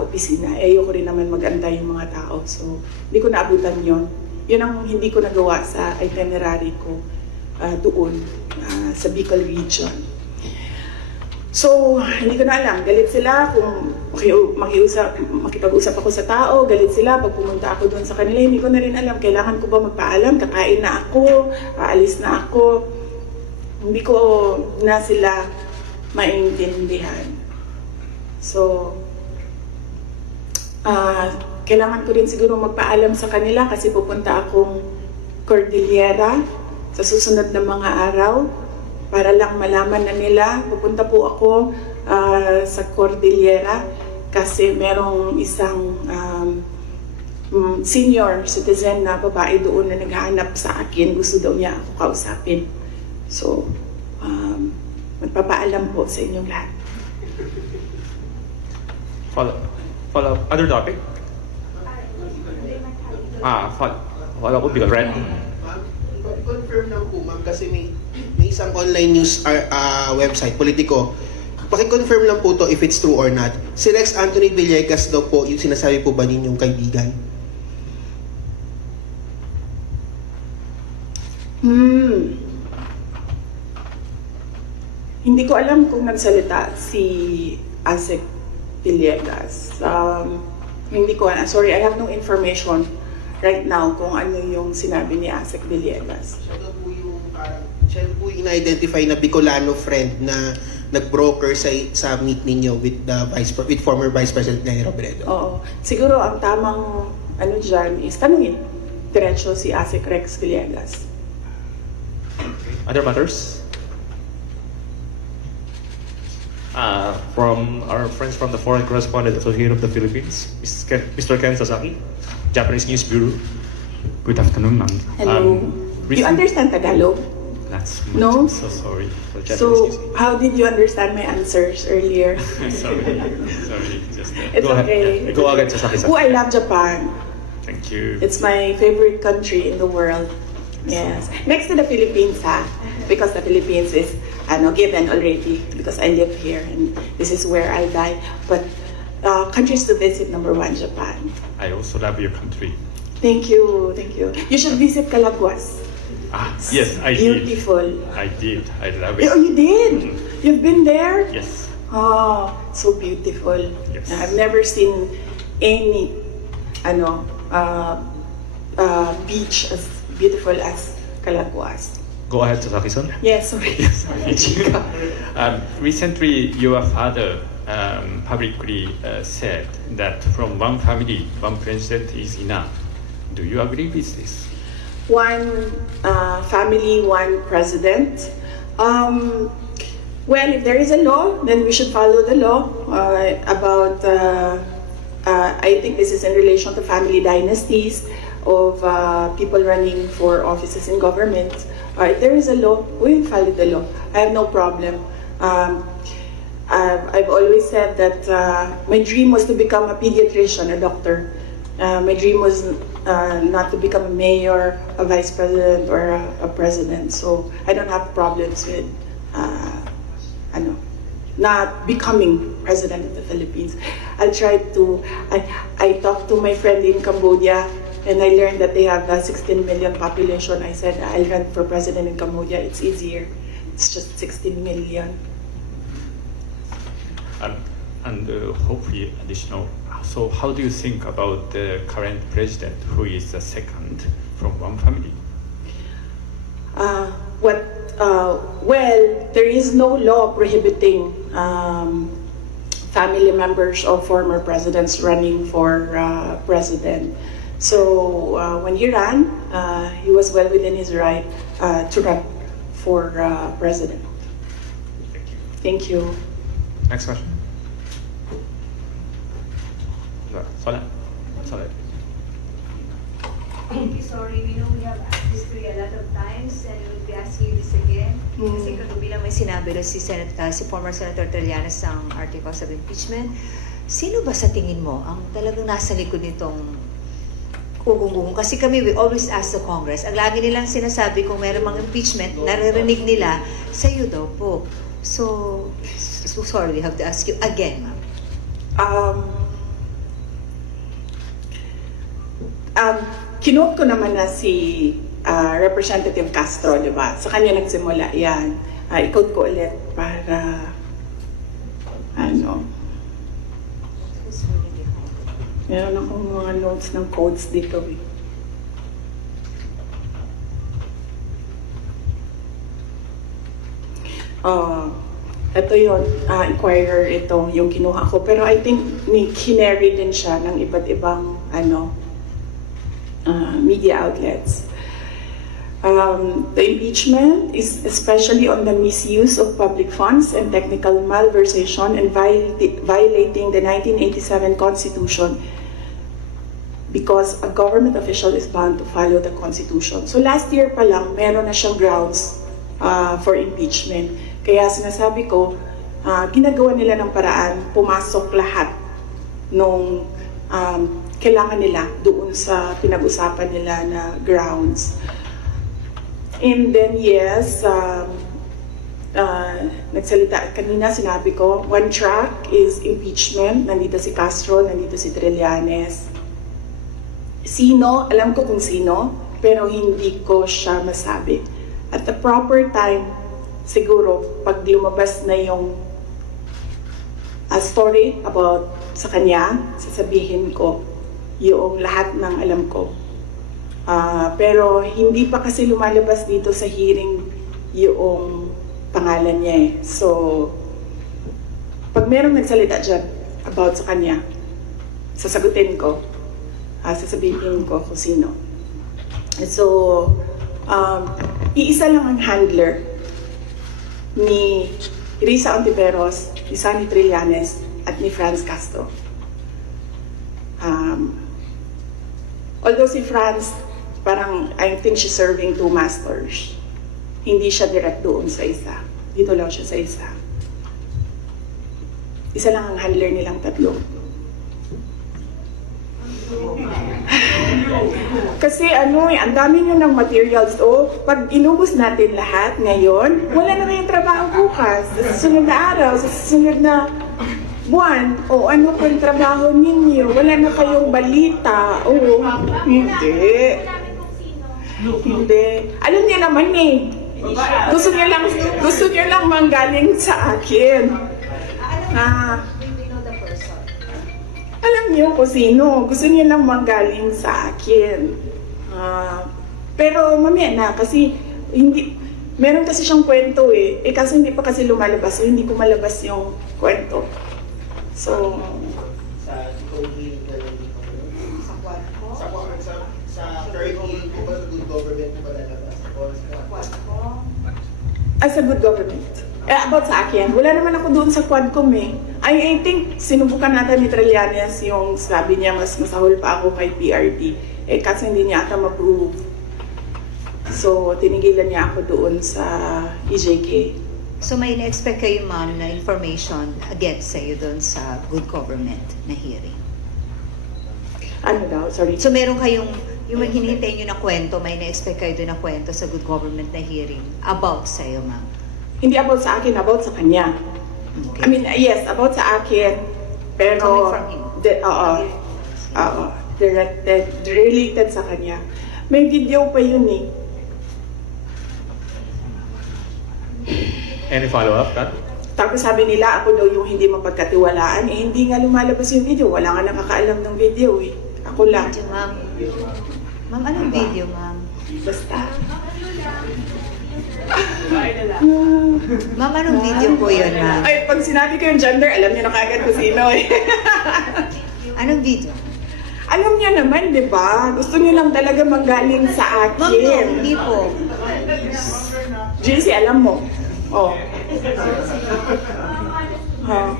opisina. Ayoko rin naman mag-antay yung mga tao. So, hindi ko naabutan yon. Yun ang hindi ko nagawa sa itinerary ko doon sa Bicol Region. So, hindi ko na alam. Galit sila kung makipag-usap ako sa tao. Galit sila pag pumunta ako doon sa kanila. Hindi ko na rin alam. Kailangan ko ba magpaalam? Kakain na ako? Aalis na ako? Hindi ko na sila maintindihan. So, kailangan ko rin siguro magpaalam sa kanila kasi pupunta akong Cordillera sa susunod na mga araw para lang malaman na nila. Pupunta po ako sa Cordillera kasi merong isang senior citizen na babae doon na naghahanap sa akin. Gusto daw niya ako kausapin. So, magpapaalam po sa inyong lahat. Follow other topic? Follow ko because red. Ma'am, confirm lang po ma'am kasi may isang online news website, Politico. Paki-confirm lang po to if it's true or not. Si Rex Anthony Villegas daw po yung sinasabi po ba ninyong kaibigan? Hindi ko alam kung nagsalita si Asek Villegas. Hindi ko alam. Sorry, I have no information right now kung ano yung sinabi ni Asek Villegas. Siya po yung na-identify na Bicolano friend na nag-broker sa meet ninyo with former Vice President Lenny Robredo. Oo. Siguro ang tamang dyan is tanungin diretso si Asek Rex Villegas. Other matters? From our friends from the Foreign Correspondent Association of the Philippines, Mr. Ken Sasaki, Japanese News Bureau. Good afternoon, ma'am. Hello. You understand Tagalog? That's No? so sorry for Japanese So, news. how did you understand my answers earlier? sorry. Just It's Go ahead. okay. Go ahead, Sasaki-san. Oh, I love Japan. thank you. It's my favorite country in the world. Yes. Next to the Philippines, because the Philippines is given already because I live here and this is where I die. But countries to visit, number 1, Japan. I also love your country. Thank you, thank you. You should visit Calaguas. Yes, I did. Beautiful. I did. I love Oh, it. you did? You've been there? Yes. Oh, so beautiful. Yes. I've never seen any beach as beautiful as Calaguas. Go ahead, Sasaki-san. Yes, sorry. Recently, your father publicly said that from one family, one president is enough. Do you agree with this? One family, one president. Well, if there is a law, then we should follow the law I think this is in relation to family dynasties of people running for offices in government. If there is a law, we will follow the law. I have no problem. I've always said that my dream was to become a pediatrician, a doctor. My dream was not to become a mayor, a vice president, or a president. So I don't have problems with not becoming president of the Philippines. I talked to my friend in Cambodia and I learned that they have a 16 million population. I said, I'll run for president in Cambodia. It's easier. It's just 16 million. And hopefully additional. So how do you think about the current president, who is the second from one family? Well, there is no law prohibiting family members of former presidents running for president. So when he ran, he was well within his right to run for president. Thank you. Next question. Sorry. Sorry, we know we have asked this to you a lot of times and we will be asking you this again. Kasi kagabi lang may sinabi rin si former Senator Trillanes ng articles of impeachment. Sino ba sa tingin mo ang talagang nasa likod nitong ugong-ugong? Kasi kami, we always ask the Congress. Ang lagi nilang sinasabi kung meron mga impeachment, naririnig nila, sa iyo daw po. So sorry, we have to ask you again, ma'am. Kinote ko naman na si Representative Castro, di ba? Sa kanya nagsimula yan. I-quote ko ulit para meron akong mga notes ng codes dito eh. Ito yun, Inquirer ito, yung kinuha ko. Pero I think kinary din siya ng iba't ibang media outlets. The impeachment is especially on the misuse of public funds and technical malversation and violating the 1987 Constitution because a government official is bound to follow the Constitution. So last year pa lang, meron na siyang grounds for impeachment. Kaya sinasabi ko, ginagawa nila ng paraan, pumasok lahat nung kailangan nila doon sa pinag-usapan nila na grounds. And then yes, nagsalita kanina, sinabi ko, one track is impeachment. Nandito si Castro, nandito si Trillanes. Sino, alam ko kung sino, pero hindi ko siya masabi. At the proper time, siguro, pag lumabas na yung story about sa kanya, sasabihin ko yung lahat ng alam ko. Pero hindi pa kasi lumalabas dito sa hearing yung pangalan niya eh. So, pag merong nagsalita dyan about sa kanya, sasagutin ko, sasabihin ko kung sino. So, iisa lang ang handler ni Risa Ontiveros, ni Sonny Trillanes, at ni Franz Castro. Although si Franz, parang I think she's serving two masters. Hindi siya direct doon sa isa. Dito lang siya sa isa. Isa lang ang handler nilang tatlo. Kasi ang dami nyo ng materials pag inubos natin lahat ngayon, wala na kayong trabaho bukas, sa susunod na araw, sa susunod na buwan, ano po yung trabaho ninyo, wala na kayong balita, hindi. Hindi. Alam niyo naman eh, gusto niyo lang manggaling sa akin. Alam niyo kung sino, gusto niyo lang manggaling sa akin. Pero mamaya na, kasi meron kasi siyang kwento eh. Kasi hindi pa kasi lumalabas, so hindi ko malabas yung kwento. So, Sa hearing na lang dito. Sa third hearing po ba, sa good government po ba lalabas? sa good government. About sa akin, wala naman ako doon sa Quadcom eh. I think sinubukan natin ni Trillanes yung sabi niya mas masahol pa ako kay PRT. Kasi hindi niya ata ma-prove. So, tinigilan niya ako doon sa EJK. So may na-expect kayo, ma'am, na information against sa'yo doon sa good government na hearing? Ano daw? Sorry. So meron kayong, yung hinihintay nyo na kwento, may na-expect kayo doon na kwento sa good government na hearing about sa'yo, ma'am? Hindi about sa akin, about sa kanya. Okay. I mean, yes, about sa akin. Pero, Coming from him? related sa kanya. May video pa yun eh. Any follow-up, Kat? Tapos sabi nila ako daw yung hindi mapagkatiwalaan. Hindi nga lumalabas yung video. Wala nga nakakaalam ng video eh. Ako lang. Video, ma'am. Ma'am, anong video, ma'am? Basta. Ma'am, anong video po yun, ma'am? Ay, pag sinabi ko yung gender, alam niyo na kagad kung sino eh. Anong video? Alam niya naman, di ba? Gusto niyo lang talaga manggaling sa Ma'am, no, akin. hindi po. JC, alam mo. Oh. Ha.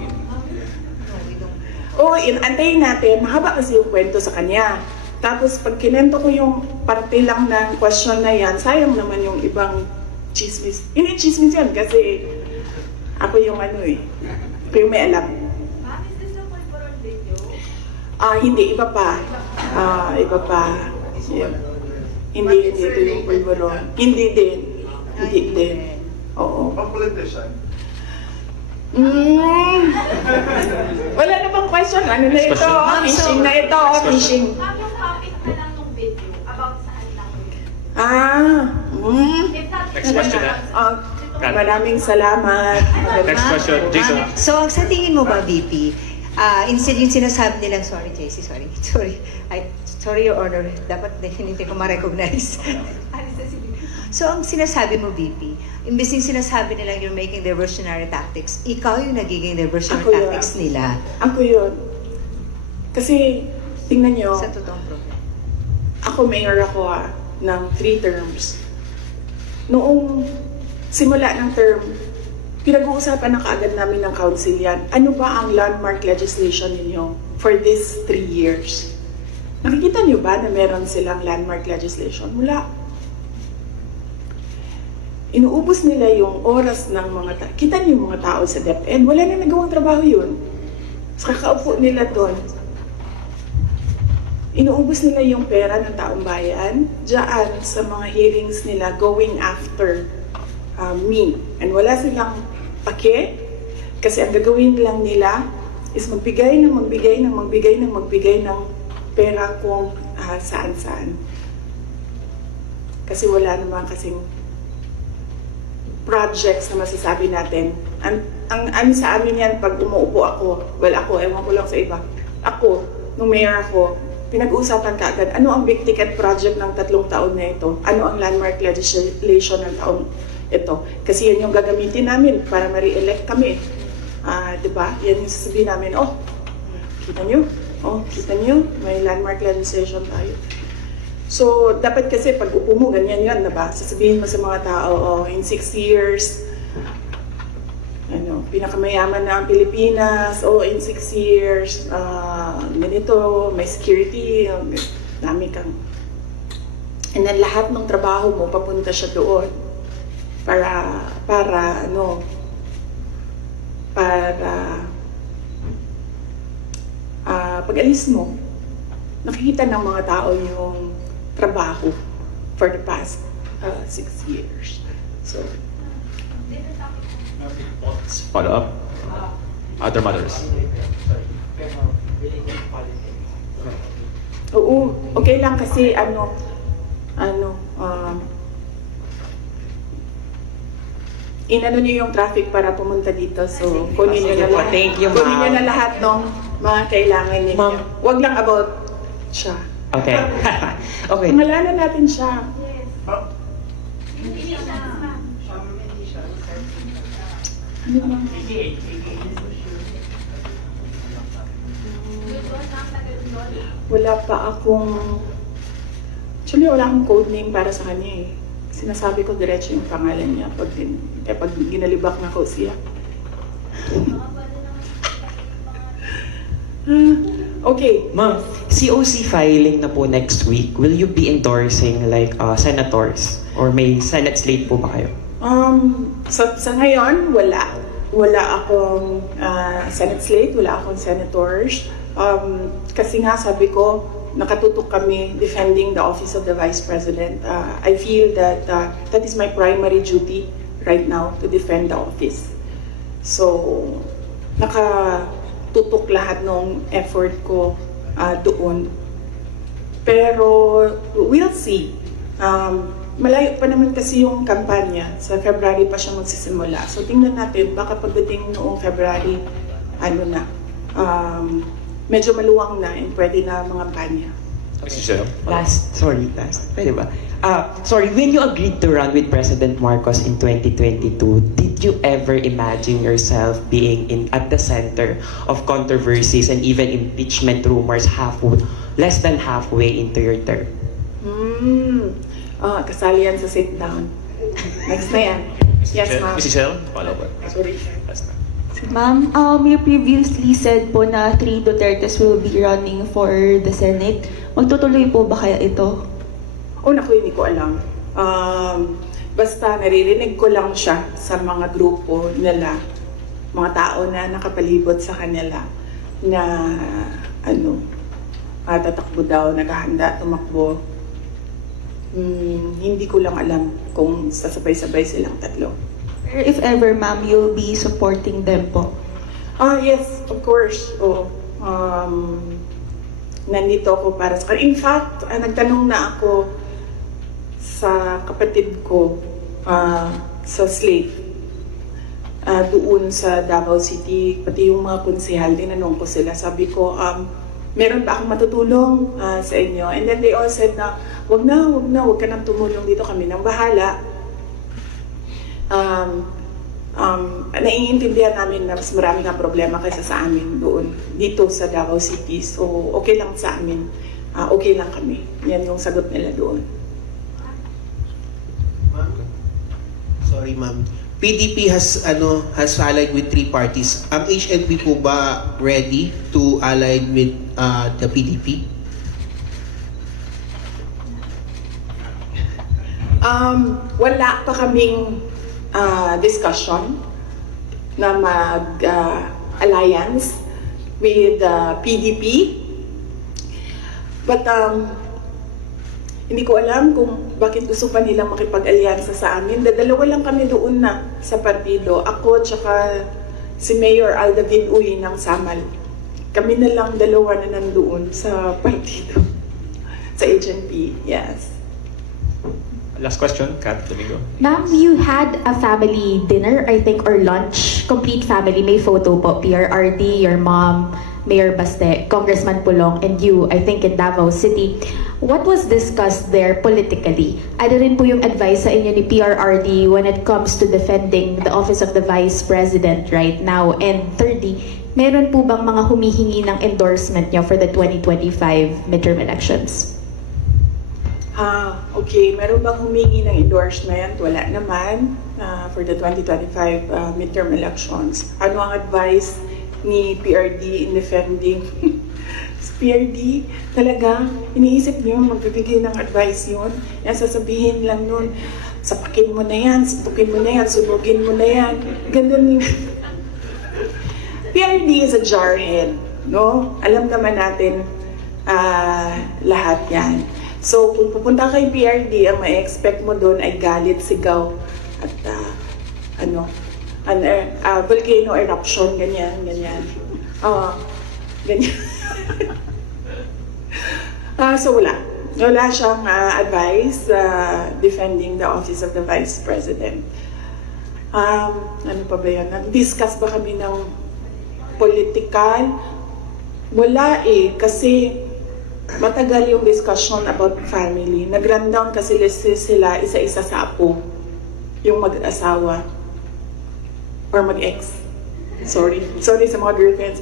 Antayin natin. Mahaba kasi yung kwento sa kanya. Tapos pag kinento ko yung parte lang ng question na yan, sayang naman yung ibang chismis. Hindi chismis yan kasi ako yung ano eh, ako yung may alam. Hindi, iba pa. Iba pa. Yeah. Hindi ito yung pulburon. Hindi din. Oo. Pang-politician? Wala na bang question? Ano na ito? Fishing na ito. Fishing. Ma'am, yung topic na lang ng video about saan lang. Next question na. Maraming salamat. Next question, Jason. So, sa tingin mo ba, VP, instead yung sinasabi nilang, sorry, JC, sorry, Your Honor, dapat hindi ko ma-recognize. So, ang sinasabi mo, VP, imbes yung sinasabi nilang you're making diversionary tactics, ikaw yung nagiging diversionary Ako yun. tactics nila. Ako yun. Kasi, tingnan nyo, Sa totoong problema. ako mayor ako ng 3 terms. Noong simula ng term, pinag-uusapan na kaagad namin ng council yan. Ano ba ang landmark legislation ninyo for this 3 years? Nakikita niyo ba na meron silang landmark legislation? Wala. Inuubos nila yung oras ng mga tao. Kita niyo yung mga tao sa DepEd, wala na nagawang trabaho yun. Sa kakaupo nila doon, inuubos nila yung pera ng taong bayan diyan sa mga hearings nila going after me. And wala silang pake kasi ang gagawin lang nila is magbigay ng pera kung saan-saan. Kasi wala naman kasing projects na masasabi natin. Ang sa amin yan, pag umuupo ako, ewan ko lang sa iba, ako, nung mayor ako, pinag-uusapan kaagad, ano ang big ticket project ng 3 taon na ito? Ano ang landmark legislation ng taon ito? Kasi yan yung gagamitin namin para ma-re-elect kami. Diba? Yan yung sasabihin namin, kita nyo, may landmark legislation tayo. So, dapat kasi pag upo mo, ganyan yan, diba? Sasabihin mo sa mga tao, in 6 years, pinakamayaman na ang Pilipinas, in 6 years, ganito, may security, dami kang. And then lahat ng trabaho mo, papunta siya doon para pag-alis mo, nakikita ng mga tao yung trabaho for the past 6 years. So, Follow up. Other matters. oo, okay lang kasi inano niyo yung traffic para pumunta dito. So, kunin niyo na lahat. Thank you, ma'am. Kunin niyo na lahat ng mga kailangan ninyo. Ma'am. Wag lang about siya. Okay. Okay. Pangalanan natin siya. Ano ba? Wala pa akong... Actually, wala akong code name para sa kanya eh. Sinasabi ko diretso yung pangalan niya pag ginalibak na ko siya. Okay. Ma'am, COC filing na po next week. Will you be endorsing like senators? Or may Senate slate po ba kayo? Sa ngayon, wala. Wala akong Senate slate, wala akong senators. Kasi nga sabi ko, nakatutok kami defending the office of the Vice President. I feel that that is my primary duty right now, to defend the office. So, nakatutok lahat ng effort ko doon. Pero, we'll see. Malayo pa naman kasi yung kampanya. Sa February pa siya magsisimula. So, tingnan natin, baka pagdating noong February, medyo maluwang na and pwede na mga kampanya. Mrs. Shell. Last. Pwede ba? Sorry, when you agreed to run with President Marcos in 2022, did you ever imagine yourself being at the center of controversies and even impeachment rumors less than halfway into your term? Kasali yan sa sit down. Next na yan. Yes, ma'am. Mrs. Shell, follow up. Sorry. Last na. Ma'am, you previously said po na 3 Dutertes will be running for the Senate. Magtutuloy po ba kaya ito? O naku, hindi ko alam. Basta naririnig ko lang siya sa mga grupo nila, mga tao na nakapalibot sa kanila na tatakbo daw, naghahanda, tumakbo. Hindi ko lang alam kung sasabay-sabay silang tatlo. Pero if ever, ma'am, you'll be supporting them po. Yes, of course. Nandito ako para sa kanila. In fact, nagtanong na ako sa kapatid ko sa Slate doon sa Davao City, pati yung mga konsehal, tinanong ko sila. Sabi ko, meron ba akong matutulong sa inyo? And then they all said na, wag ka nang tumulong dito, kami nang bahala. Naiintindihan namin na mas marami nga problema kaysa sa amin doon, dito sa Davao City. So, okay lang sa amin. Okay lang kami. Yan yung sagot nila doon. Sorry, ma'am. PDP has allied with 3 parties. Ang HNP po ba ready to ally with the PDP? Wala pa kaming discussion na mag-alliance with PDP. But hindi ko alam kung bakit gusto pa nilang makipag-alyansa sa amin. Dalawa lang kami doon na sa partido. Ako tsaka si Mayor Aldavid Uy ng Samal. Kami na lang dalawa na nandoon sa partido. Sa HNP, yes. Last question, Kat Domingo. Ma'am, you had a family dinner, I think, or lunch. Complete family, may photo po. PRRD, your mom, Mayor Baste, Congressman Pulong, and you, I think, in Davao City. What was discussed there politically? Ano rin po yung advice sa inyo ni PRRD when it comes to defending the office of the Vice President right now? And thirdly, meron po bang mga humihingi ng endorsement nyo for the 2025 midterm elections? Okay. Meron bang humingi ng endorsement? Wala naman for the 2025 midterm elections. Ano ang advice ni PRD in defending? PRD, talaga, iniisip niyo, magbibigay ng advice yun. Yan, sasabihin lang nun, sapakin mo na yan, suntukin mo na yan, sunugin mo na yan. Ganun. PRD is a jarhead, no? Alam naman natin lahat yan. So, kung pupunta kay PRD, ang ma-expect mo doon ay galit, sigaw, at volcano eruption, ganyan. Ganyan. So wala siyang advice defending the office of the Vice President. Ano pa ba yan? Nag-discuss ba kami ng political? Wala kasi matagal yung discussion about family. Nag-rundown kasi sila isa-isa sa apo, yung mag-asawa or mag-ex. Sorry sa mga girlfriends.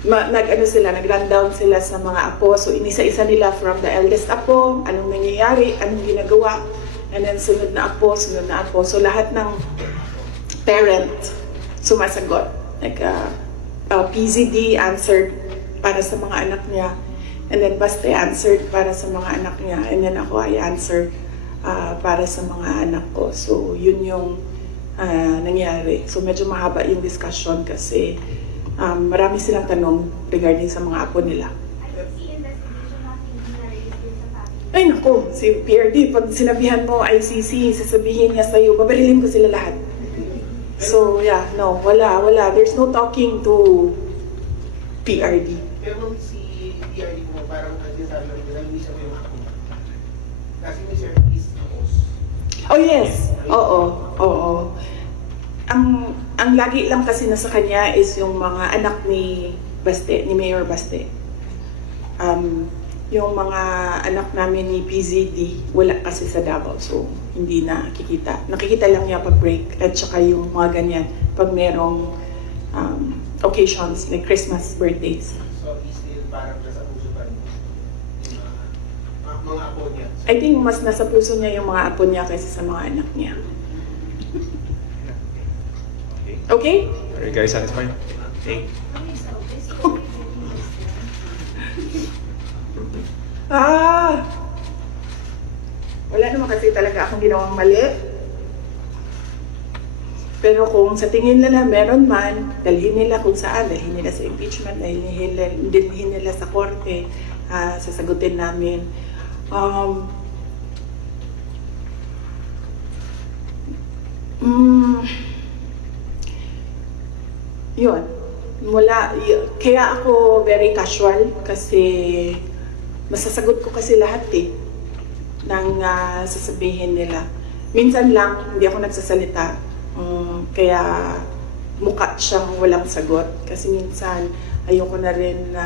Nag-rundown sila sa mga apo. So, inisa-isa nila from the eldest apo, anong nangyayari, anong ginagawa, and then sunod na apo. So, lahat ng parent sumasagot. Like, PZD answered para sa mga anak niya, and then Baste answered para sa mga anak niya, and then ako ay answered para sa mga anak ko. So, yun yung nangyari. So, medyo mahaba yung discussion kasi marami silang tanong regarding sa mga apo nila. Ay naku, si PRD, pag sinabihan mo ICC, sasabihin niya sa'yo, babarilin ko sila lahat. So yeah, no, wala. There's no talking to PRD. Pero si PRD po, parang nagsasabi na hindi siya yung ako. Kasi may service na boss. Oh yes, oo. Ang lagi lang kasi nasa kanya is yung mga anak ni Baste, ni Mayor Baste. Yung mga anak namin ni PZD, wala kasi sa Davao, so hindi nakikita. Nakikita lang niya pag break at saka yung mga ganyan pag merong occasions like Christmas, birthdays. So, still parang nasa puso pa rin yung mga apo niya. I think mas nasa puso niya yung mga apo niya kaysa sa mga anak niya. Okay? Are you guys satisfied? Okay. Wala naman kasi talaga akong ginawang mali. Pero kung sa tingin nila meron man, dalhin nila kung saan, dalhin nila sa impeachment, dalhin nila sa korte, sasagutin namin. Yun. Kaya ako very casual kasi masasagot ko kasi lahat ng sasabihin nila. Minsan lang, hindi ako nagsasalita. Kaya mukha siyang walang sagot. Kasi minsan, ayoko na rin na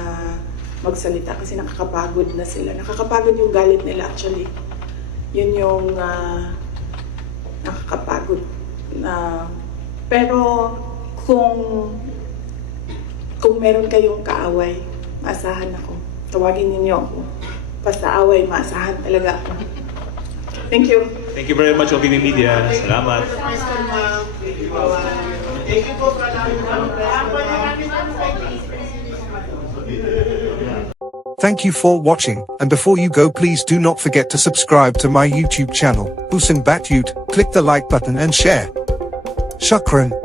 magsalita kasi nakakapagod na sila. Nakakapagod yung galit nila actually. Yun yung nakakapagod. Pero kung meron kayong kaaway, maasahan ako. Tawagin ninyo ako. Basta away, maasahan talaga ako. Thank you. Thank you very much, OPM Media. Salamat. Thank you po. Thank you for watching, and before you go, please do not forget to subscribe to my YouTube channel, Usang Batyut, click the like button and share. Shukran.